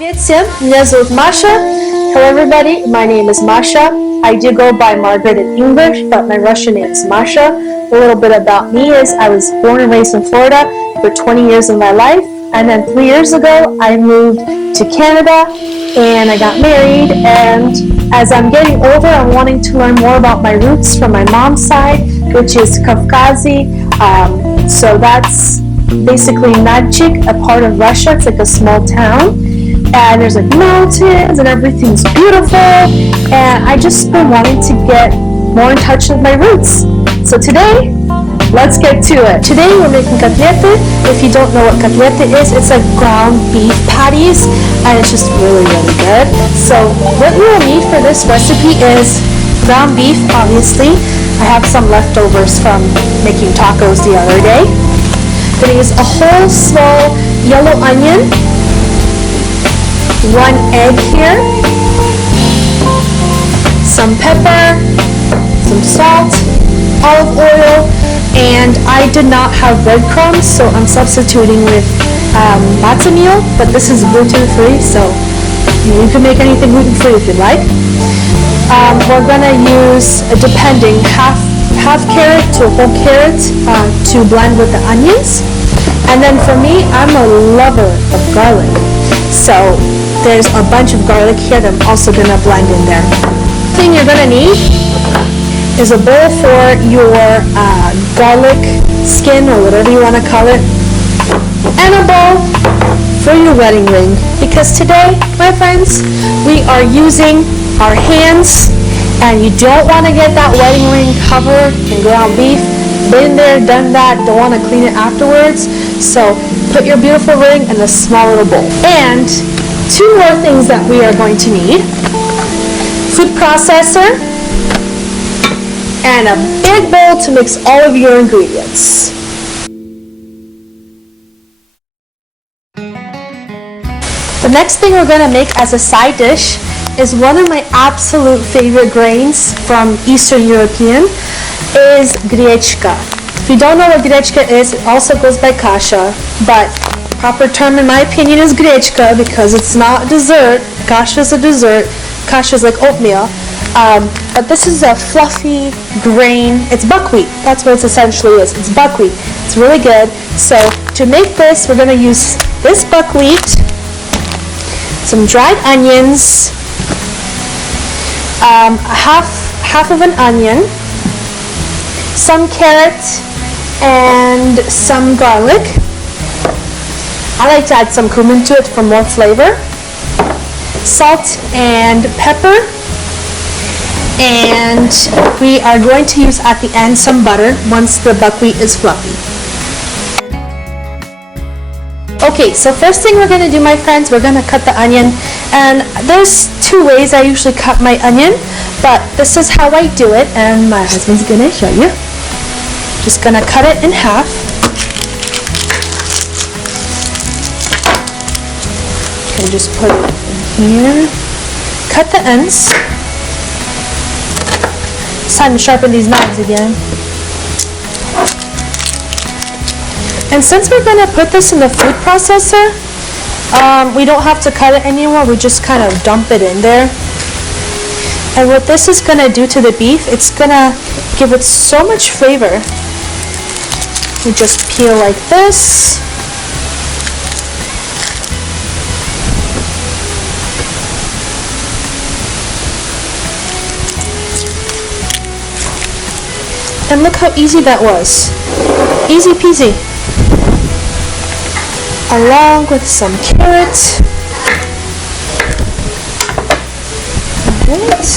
Привет всем, меня зовут Masha. Hello everybody, my name is Masha. I do go by Margaret in English, but my Russian name is Masha. A little bit about me is I was born and raised in Florida for 20 years of my life, and then 3 years ago I moved to Canada and I got married, and as I'm getting older I'm wanting to learn more about my roots from my mom's side, which is Kavkazi. So that's basically Nadzhik, a part of Russia. It's like a small town, and there's like mountains and everything's beautiful, and I just been wanting to get more in touch with my roots. So today, let's get to it. Today we're making котлети. If you don't know what котлети is, it's like ground beef patties, and it's just really good. So what we will need for this recipe is ground beef, obviously. I have some leftovers from making tacos the other day. I'm going to use a whole small yellow onion, 1 egg here, some pepper, some salt, olive oil, and I did not have breadcrumbs, so I'm substituting with matzo meal, but this is gluten-free, so you can make anything gluten-free if you'd like. We're going to use, depending, half carrot to a whole carrot to blend with the onions. And then for me, I'm a lover of garlic. So there's a bunch of garlic here that I'm also going to blend in there. The thing you're going to need is a bowl for your garlic skin, or whatever you want to call it, and a bowl for your wedding ring. Because today, my friends, we are using our hands, and you don't want to get that wedding ring covered in ground beef. Been there, done that, don't want to clean it afterwards. So put your beautiful ring in a small little bowl. And 2 more things that we are going to need: food processor and a big bowl to mix all of your ingredients. The next thing we're going to make as a side dish is one of my absolute favorite grains from Eastern European, is grechka. If you don't know what grechka is, it also goes by kasha, but the proper term in my opinion is grechka because it's not dessert. Kasha is a dessert. Kasha is like oatmeal. But this is a fluffy grain. It's buckwheat. That's what it essentially is. It's buckwheat. It's really good. So to make this, we're going to use this buckwheat, some dried onions, half of an onion, some carrot, and some garlic. I like to add some cumin to it for more flavor. Salt and pepper. And we are going to use at the end some butter once the buckwheat is fluffy. Okay, so first thing we're going to do, my friends, we're going to cut the onion. And there's 2 ways I usually cut my onion, but this is how I do it, and my husband's going to show you. Just going to cut it in half. Okay, just put it in here. Cut the ends. It's time to sharpen these knives again. And since we're going to put this in the food processor, we don't have to cut it anymore. We just kind of dump it in there. And what this is going to do to the beef, it's going to give it so much flavor. You just peel like this. And look how easy that was. Easy peasy. Along with some carrot. Right.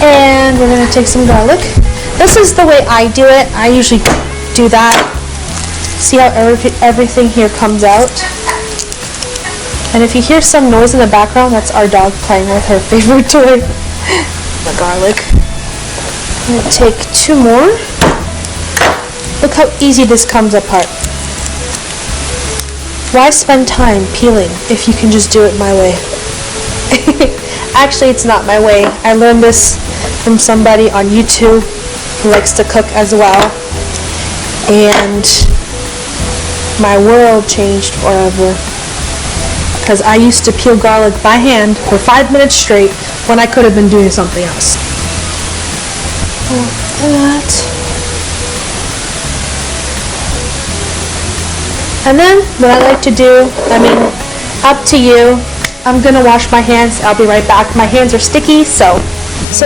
And we're going to take some garlic. This is the way I do it. I usually do that. See how everything here comes out? And if you hear some noise in the background, that's our dog playing with her favorite toy, the garlic. I'm going to take 2 more. Look how easy this comes apart. Why spend time peeling if you can just do it my way? Actually, it's not my way. I learned this from somebody on YouTube who likes to cook as well. And my world changed forever. because I used to peel garlic by hand for 5 minutes straight when I could have been doing something else. Like that. And then what I like to do, I mean, up to you. I'm gonna wash my hands. I'll be right back. My hands are sticky, so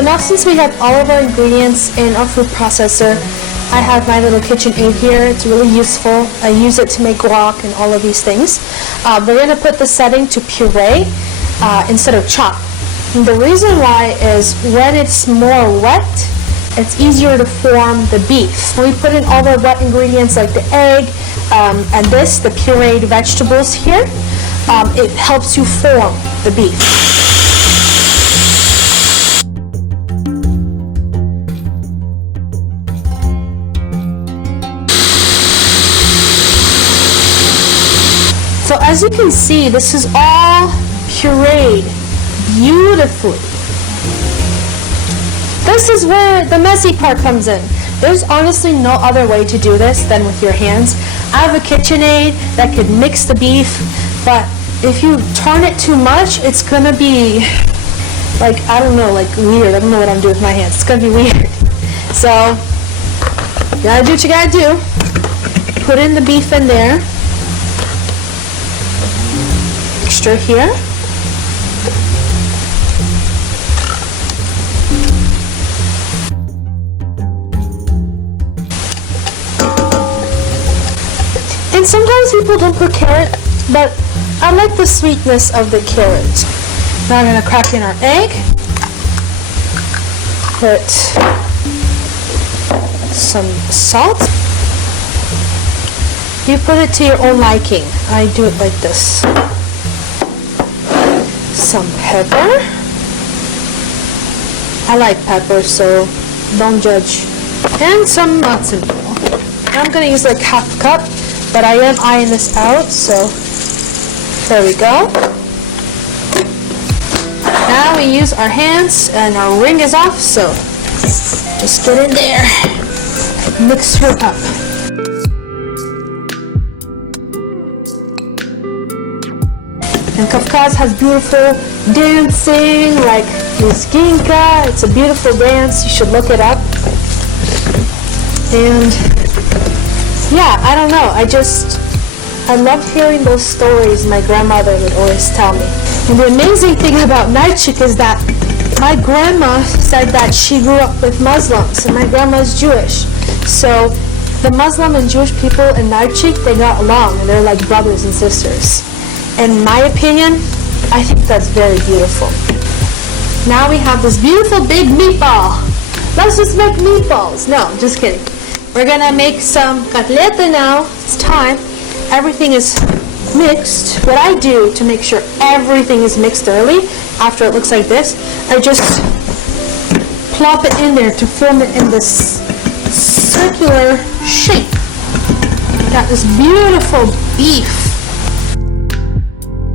now since we have all of our ingredients in our food processor, I have my little KitchenAid here. It's really useful. I use it to make guac and all of these things. We're going to put the setting to puree instead of chop. And the reason why is when it's more wet, it's easier to form the beef. When we put in all the wet ingredients like the egg and the pureed vegetables here, it helps you form the beef. So as you can see, this is all pureed beautifully. This is where the messy part comes in. There's honestly no other way to do this than with your hands. I have a KitchenAid that could mix the beef, but if you turn it too much, it's gonna be like, I don't know, like weird. I don't know what I'm doing with my hands. It's gonna be weird. So, you gotta do what you gotta do. Put in the beef in there. Mixture here. And sometimes people don't put carrot, but I like the sweetness of the carrot. Now I'm going to crack in our egg. Put some salt. You put it to your own liking. I do it like this. Some pepper. I like pepper, so don't judge. And some matzo ball. I'm going to use like half a cup, but I am eyeing this out, so there we go. Now we use our hands, and our ring is off, so just get in there. Mix her up. And Kafkaz has beautiful dancing, like Lizginka. It's a beautiful dance. You should look it up. And yeah, I don't know. I love hearing those stories my grandmother would always tell me. And the amazing thing about Naychik is that my grandma said that she grew up with Muslims, and my grandma's Jewish. So the Muslim and Jewish people in Naychik, they got along, and they're like brothers and sisters. In my opinion, I think that's very beautiful. Now we have this beautiful big meatball. Let's just make meatballs. No, just kidding. We're gonna make some cotlete now. It's time. Everything is mixed. What I do to make sure everything is mixed thoroughly, after it looks like this, I just plop it in there to form it in this circular shape. Got this beautiful beef.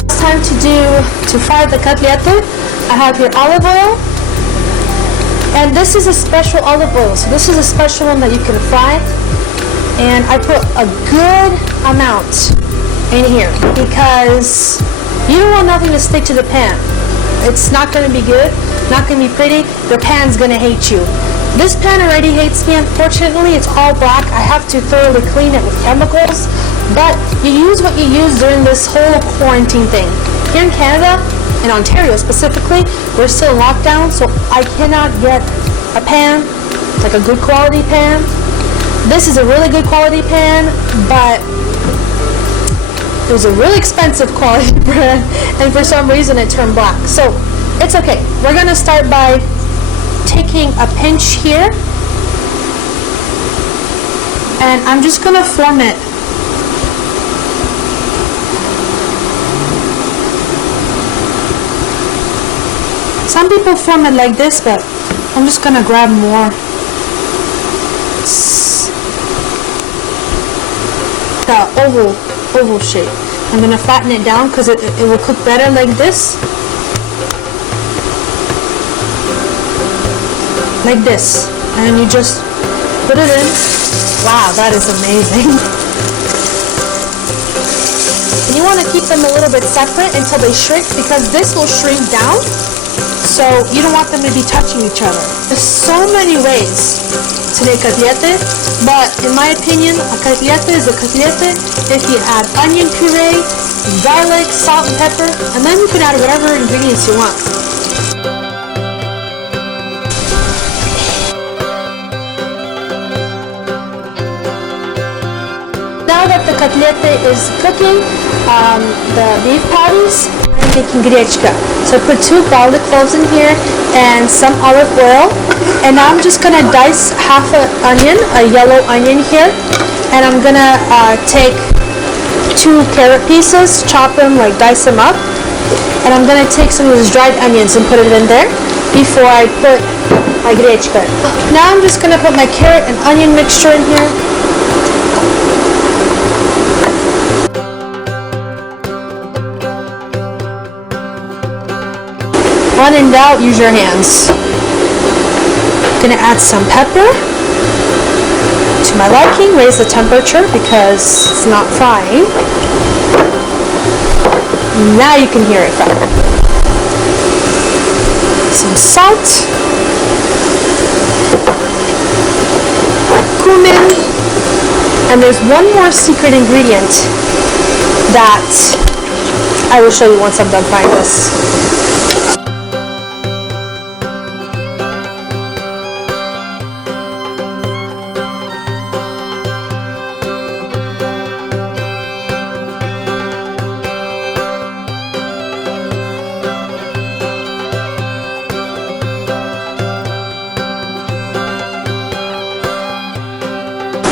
It's time to fry the cotlete. I have here olive oil. And this is a special olive oil, so this is a special one that you can fry. And I put a good amount in here because you don't want nothing to stick to the pan. It's not going to be good, not going to be pretty. The pan's going to hate you. This pan already hates me, unfortunately. It's all black. I have to thoroughly clean it with chemicals. But you use what you use during this whole quarantine thing. Here in Canada, in Ontario specifically, we're still in lockdown, so I cannot get a pan, like a good quality pan. This is a really good quality pan, but it was a really expensive quality pan, and for some reason it turned black. So it's okay. We're gonna start by taking a pinch here, and I'm just gonna form it. Some people form it like this, but I'm just gonna grab more. The oval shape. I'm gonna flatten it down because it will cook better like this. Like this. And then you just put it in. Wow, that is amazing. And you want to keep them a little bit separate until they shrink, because this will shrink down, so you don't want them to be touching each other. There's so many ways to make cotlete, but in my opinion, a cotlete is a cotlete if you add onion puree, garlic, salt and pepper, and then you can add whatever ingredients you want. Now that the котлете is cooking, the beef patties, I'm making grечка. So I put 2 garlic cloves in here and some olive oil. And now I'm just going to dice half an onion, a yellow onion here. And I'm going to take 2 carrot pieces, chop them, like dice them up. And I'm going to take some of those dried onions and put it in there before I put my grечка. Now I'm just going to put my carrot and onion mixture in here. When in doubt, use your hands. I'm gonna add some pepper to my liking. Raise the temperature because it's not frying. Now you can hear it fry. Some salt, cumin, and there's one more secret ingredient that I will show you once I'm done frying this.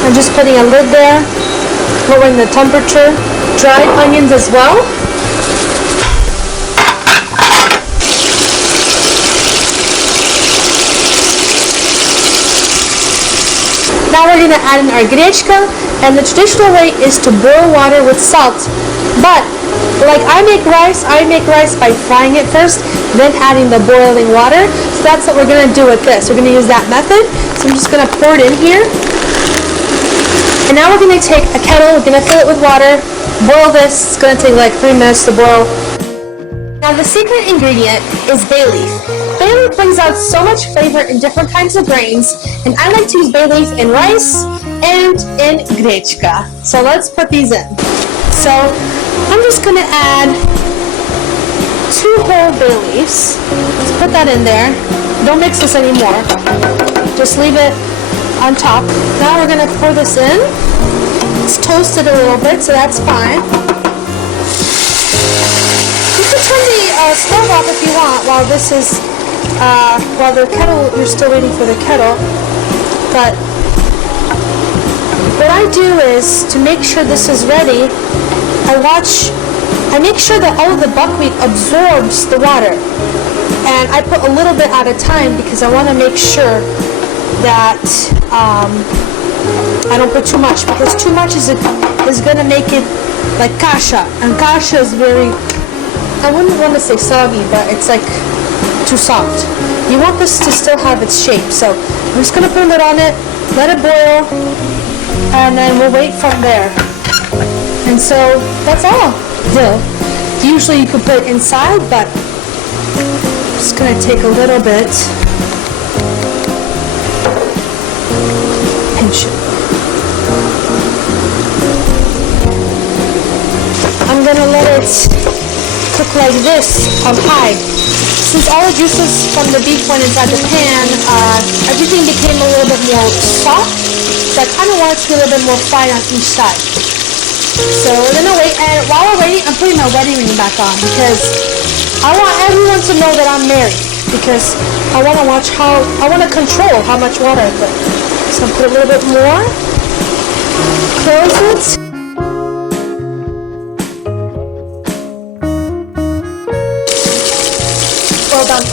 I'm just putting a lid there, lowering the temperature, dried onions as well. Now we're going to add in our grечка, and the traditional way is to boil water with salt. But like I make rice by frying it first, then adding the boiling water. So that's what we're going to do with this. We're going to use that method. So I'm just going to pour it in here. And now we're going to take a kettle, we're going to fill it with water, boil this. It's going to take like 3 minutes to boil. Now the secret ingredient is bay leaf. Bay leaf brings out so much flavor in different kinds of grains, and I like to use bay leaf in rice and in grечка. So let's put these in. So I'm just going to add 2 whole bay leaves. Let's put that in there. Don't mix this anymore. Just leave it on top. Now we're going to pour this in. It's toasted a little bit, so that's fine. You can turn the stove off if you want while this is, while the kettle, you're still waiting for the kettle. But what I do is, to make sure this is ready, I make sure that all of the buckwheat absorbs the water. And I put a little bit at a time because I want to make sure that I don't put too much, because too much is going to make it like kasha, and kasha is very, I wouldn't want to say soggy, but it's like too soft. You want this to still have its shape, so I'm just going to put a lid on it, let it boil, and then we'll wait from there. And so that's all. Usually you could put it inside, but I'm just going to take a little bit. I'm gonna let it cook like this on high. Since all the juices from the beef went inside the pan, everything became a little bit more soft. So I kind of want it to be a little bit more fried on each side. So we're gonna wait, and while we're waiting, I'm putting my wedding ring back on because I want everyone to know that I'm married. Because I want to control how much water I put. So I'll put a little bit more. Close it. Well done.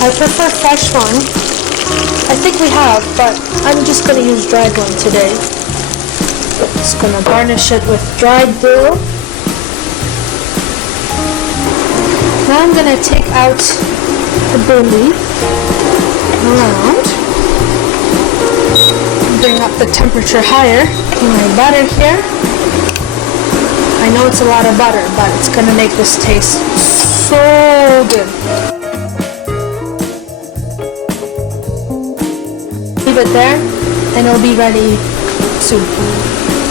I prefer fresh one. I think we have, but I'm just going to use dried one today. Just going to garnish it with dried dill. Now I'm going to take out the bay leaf. around. Bring up the temperature higher. My butter here. I know it's a lot of butter, but it's gonna make this taste so good. Leave it there, and it'll be ready soon.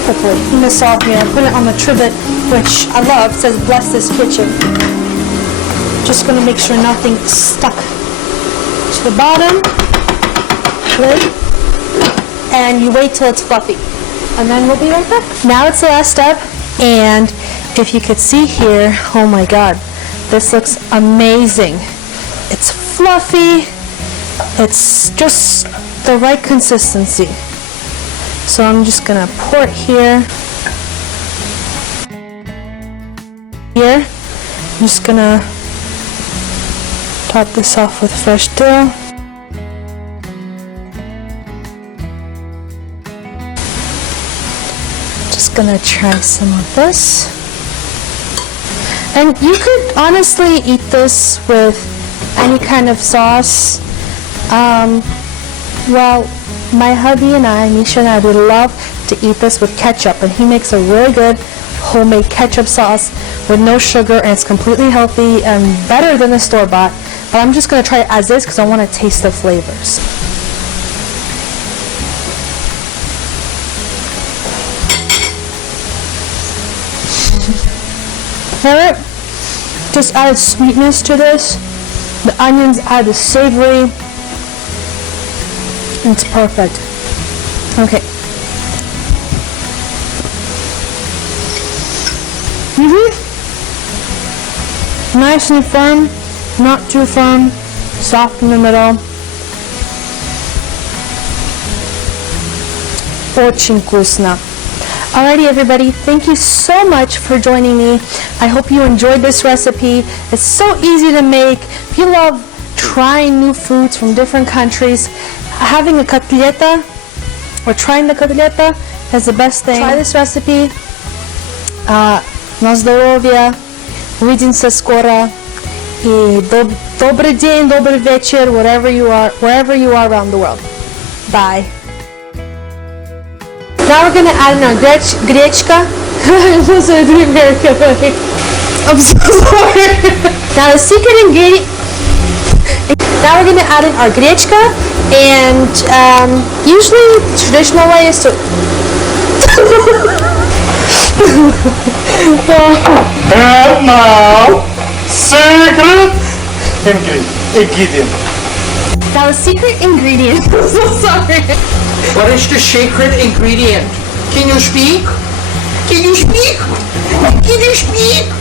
Hopefully. In the salt here, I put it on the trivet, which I love. It says bless this kitchen. Just gonna make sure nothing stuck to the bottom. Lid. And you wait till it's fluffy, and then we'll be right back. Now it's the last step, and if you could see here, oh my god, this looks amazing. It's fluffy, it's just the right consistency. So I'm just gonna pour it here. I'm just gonna top this off with fresh dill. Gonna try some of this, and you could honestly eat this with any kind of sauce. Well, my hubby and I, Misha and I, would love to eat this with ketchup, and he makes a really good homemade ketchup sauce with no sugar, and it's completely healthy and better than the store-bought. But I'm just gonna try it as is because I want to taste the flavors. Alright, just added sweetness to this. The onions add the savory. It's perfect. Okay. Nice and firm, not too firm, soft in the middle. Очень вкусно. Alrighty everybody, thank you so much for joining me. I hope you enjoyed this recipe. It's so easy to make. If you love trying new foods from different countries, having a котлета or trying the котлета is the best thing. Try this recipe. На здоровье. Увидимся скоро. И добрый день, добрый вечер, wherever you are around the world. Bye. Now we're going to add in our grechka. I'm so sorry, the American way. I'm so sorry. Now the secret ingredient. Now we're going to add in our grechka, and usually the traditional way is to. And now, secret ingredient. Now the secret ingredient. I'm so sorry. What is the secret ingredient? Can you speak? Can you speak? Can you speak?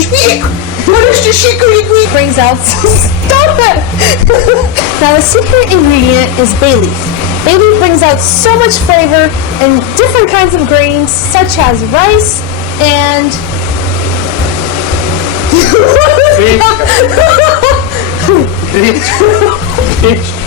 Speak! What is the secret ingredient? Brings out. Stop it! Now the secret ingredient is bay leaf. Bay leaf brings out so much flavor in different kinds of grains, such as rice and. Bitch.